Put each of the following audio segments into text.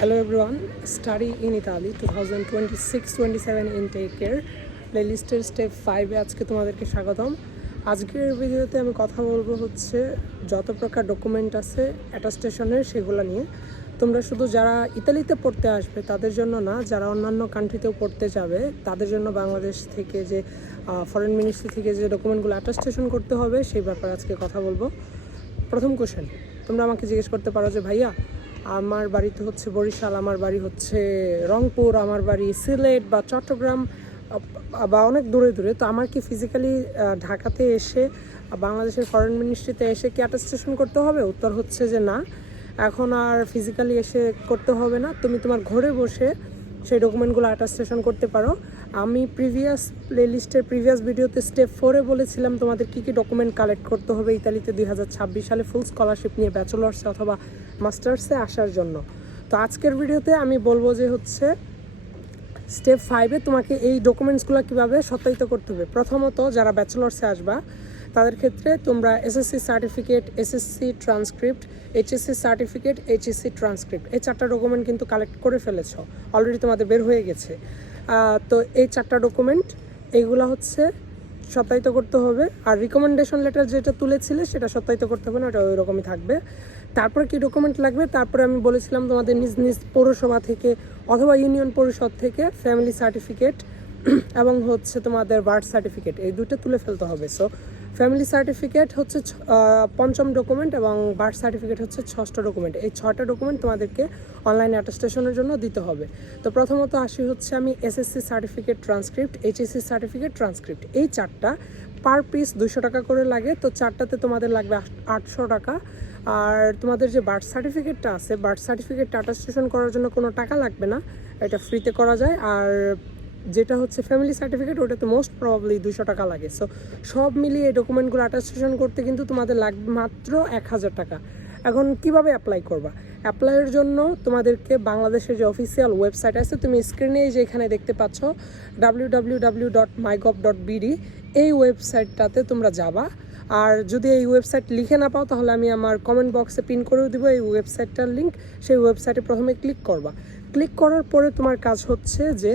Hello everyone, study in Italy 2026-27 ইনটেকের প্লেলিস্টের step ফাইভে আজকে তোমাদেরকে স্বাগতম। আজকের ভিডিওতে আমি কথা বলব হচ্ছে যত প্রকার ডকুমেন্ট আছে অ্যাটাস্টেশনের সেগুলো নিয়ে। তোমরা শুধু যারা ইতালিতে পড়তে আসবে তাদের জন্য না যারা অন্যান্য কান্ট্রিতেও পড়তে যাবে তাদের জন্য বাংলাদেশ থেকে যে ফরেন মিনিস্ট্রি থেকে যে ডকুমেন্টগুলো অ্যাটাস্টেশন করতে হবে সেই ব্যাপারে আজকে কথা বলব। প্রথম কোশ্চেন তোমরা আমাকে জিজ্ঞেস করতে পারো যে ভাইয়া আমার বাড়িতে হচ্ছে বরিশাল, আমার বাড়ি হচ্ছে রংপুর, আমার বাড়ি সিলেট বা চট্টগ্রাম বা অনেক দূরে দূরে। তো আমার কি ফিজিক্যালি ঢাকাতে এসে বাংলাদেশের ফরেন মিনিস্ট্রিতে এসে কি অ্যাটাস্টেশন করতে হবে? উত্তর হচ্ছে যে না। এখন আর ফিজিক্যালি এসে করতে হবে না। তুমি তোমার ঘরে বসে সেই ডকুমেন্টগুলো অ্যাটাস্টেশন করতে পারো। আমি প্রিভিয়াস প্লেলিস্টের প্রিভিয়াস ভিডিওতে স্টেপ ফোরে বলেছিলাম তোমাদের কী কী ডকুমেন্ট কালেক্ট করতে হবে ইতালিতে দুই হাজার ছাব্বিশ সালে ফুল স্কলারশিপ নিয়ে ব্যাচেলার্সে অথবা মাস্টার্সে আসার জন্য। তো আজকের ভিডিওতে আমি বলব যে হচ্ছে স্টেপ ফাইভে তোমাকে এই ডকুমেন্টসগুলো কীভাবে সত্যায়িত করতে হবে। প্রথমত যারা ব্যাচেলার্সে আসবা, তাদের ক্ষেত্রে তোমরা SSC certificate SSC transcript HSC certificate HSC transcript এই চারটা ডকুমেন্ট কিন্তু কালেক্ট করে ফেলেছ। অলরেডি তোমাদের বের হয়ে গেছে। তো এই চারটা ডকুমেন্ট এইগুলো হচ্ছে সত্যায়িত করতে হবে। আর রিকমেন্ডেশন লেটার যেটা তুলেছিলে, সেটা সত্যায়িত করতে হবে না, ওটা ওই রকমই থাকবে। তারপরে কি ডকুমেন্ট লাগবে? তারপরে আমি বলেছিলাম তোমাদের নিজ নিজ পৌরসভা থেকে অথবা ইউনিয়ন পরিষদ থেকে ফ্যামিলি সার্টিফিকেট এবং হচ্ছে তোমাদের বার্থ সার্টিফিকেট এই দুটো তুলে ফেলতে হবে। সো ফ্যামিলি সার্টিফিকেট হচ্ছে পঞ্চম ডকুমেন্ট এবং বার্থ সার্টিফিকেট হচ্ছে ষষ্ঠ ডকুমেন্ট এই ছটা ডকুমেন্ট তোমাদেরকে অনলাইন অ্যাটাস্টেশনের জন্য দিতে হবে। তো প্রথমত আসি হচ্ছে আমি SSC certificate transcript HSC certificate transcript এই চারটা পার পিস দুশো টাকা করে লাগে। তো চারটাতে তোমাদের লাগবে আটশো টাকা। আর তোমাদের যে বার্থ সার্টিফিকেটটা আছে বার্থ সার্টিফিকেটটা অ্যাটাস্টেশন করার জন্য কোনো টাকা লাগবে না। এটা ফ্রিতে করা যায়। আর যেটা হচ্ছে ফ্যামিলি সার্টিফিকেট ওটাতে মোস্ট প্রবাবলি দুশো টাকা লাগে। সো সব মিলিয়ে এই ডকুমেন্টগুলো অ্যাটাস্টেশন করতে কিন্তু তোমাদের লাগবে মাত্র এক হাজার টাকা। এখন কীভাবে অ্যাপ্লাই করবা? অ্যাপ্লাইয়ের জন্য তোমাদেরকে বাংলাদেশের যে অফিসিয়াল ওয়েবসাইট আছে, তুমি স্ক্রিনে যে এখানে দেখতে পাচ্ছ ডাব্লিউ ডট ডট এই ওয়েবসাইটটাতে তোমরা যাবা। আর যদি এই ওয়েবসাইট লিখে না পাও, তাহলে আমি আমার কমেন্ট বক্সে পিন করেও দিব, এই ওয়েবসাইটটার লিঙ্ক সেই ওয়েবসাইটে প্রথমে ক্লিক করবা। ক্লিক করার পরে তোমার কাজ হচ্ছে যে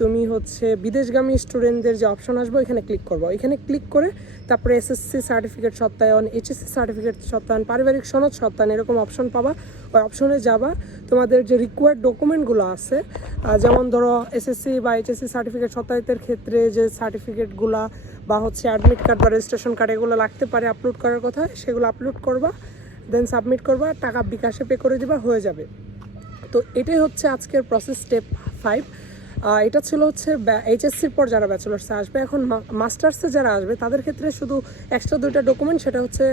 তুমি হচ্ছে বিদেশগামী স্টুডেন্টদের যে অপশন আসবে এখানে ক্লিক করব। এখানে ক্লিক করে তারপরে এসএসসি সার্টিফিকেট সত্যায়ন এইচএসসি সার্টিফিকেট সত্যায়ন, পারিবারিক সনদ সত্যায়ন এরকম অপশন পাবা। ওই অপশনে যাবা। তোমাদের যে রিকোয়ার্ড ডকুমেন্টগুলো আছে যেমন ধরো এসএসসি বা এইচএসসি সার্টিফিকেট সত্যায়িতের ক্ষেত্রে যে সার্টিফিকেটগুলো বা হচ্ছে অ্যাডমিট কার্ড বা রেজিস্ট্রেশন কার্ড এগুলো লাগতে পারে আপলোড করার কথা, সেগুলো আপলোড করবা দেন সাবমিট করবা, টাকা বিকাশে পে করে দিবা, হয়ে যাবে। তো এটাই হচ্ছে আজকের প্রসেস স্টেপ ফাইভ এটা ছিল হচ্ছে এইচএসসির পর যারা ব্যাচেলার্সে আসবে, এখন মাস্টার্সে যারা আসবে, তাদের ক্ষেত্রে শুধু এক্সট্রা দুইটা ডকুমেন্ট সেটা হচ্ছে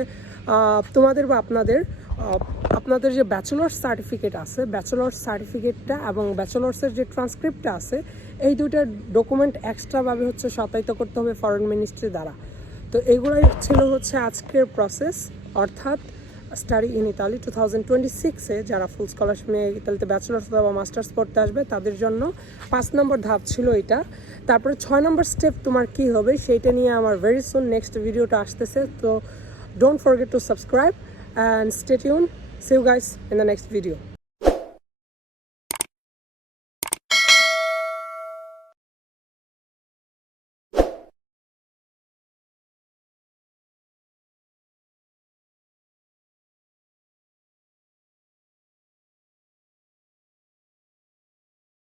তোমাদের বা আপনাদের আপনাদের যে ব্যাচেলার্স সার্টিফিকেট আছে ব্যাচেলার্স সার্টিফিকেটটা এবং ব্যাচেলার্সের যে ট্রান্সক্রিপ্টটা আছে, এই দুইটা ডকুমেন্ট এক্সট্রাভাবে হচ্ছে সত্যায়িত করতে হবে ফরেন মিনিস্ট্রি দ্বারা। তো এগুলাই ছিল হচ্ছে আজকের প্রসেস অর্থাৎ study in Italy two thousand twenty সিক্সে যারা ফুল স্কলারশিপ নিয়ে ইতালিতে ব্যাচেলার্স বা মাস্টার্স পড়তে আসবে, তাদের জন্য পাঁচ নম্বর ধাপ ছিল এটা। তারপরে ছয় নম্বর স্টেপ তোমার কি হবে, সেইটা নিয়ে আমার ভেরি সুন নেক্সট ভিডিওটা আসতেছে। তো don't forget to subscribe and stay tuned see guys in the next video